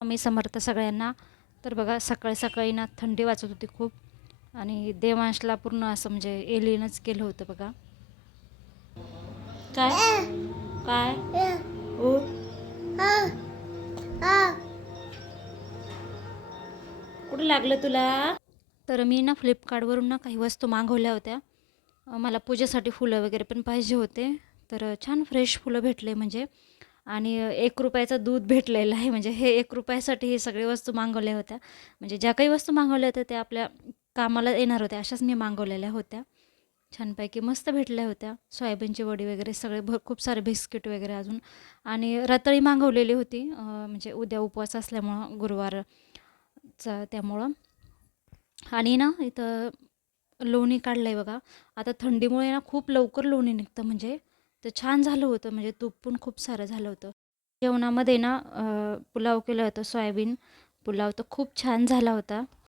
मी समर्थ सगळ्यांना. तर बघा सकाळी सकाळी ना थंडी वाजत होती खूप आणि देवांशला पूर्ण असं म्हणजे एलियनच केलं होतं बघा. काय काय ओ कुठं लागलं तुला? तर मी ना फ्लिपकार्टवरून ना काही वस्तू मागवल्या होत्या. मला पूजेसाठी फुलं वगैरे पण पाहिजे होते. तर छान फ्रेश फुलं भेटले म्हणजे आणि ₹1 दूध भेटलेलं आहे. म्हणजे हे ₹1साठी हे सगळे वस्तू मागवल्या होत्या. म्हणजे ज्या काही वस्तू मागवल्या होत्या त्या आपल्या कामाला येणार होत्या अशाच मी मागवलेल्या होत्या. छानपैकी मस्त भेटल्या होत्या. सोयाबीनची वडी वगैरे सगळे खूप सारे बिस्किट वगैरे अजून आणि रताळी मागवलेली होती. म्हणजे उद्या उपवास असल्यामुळं गुरुवारचा त्यामुळं. आणि ना इथं लोणी काढलं आहे बघा. आता थंडीमुळे ना खूप लवकर लोणी निघतं म्हणजे तर छान झालं होतं म्हणजे तूप पण खूप सारं झालं होतं. जेवणामध्ये ना पुलाव केलं होतं सोयाबीन पुलाव तर खूप छान झाला होता.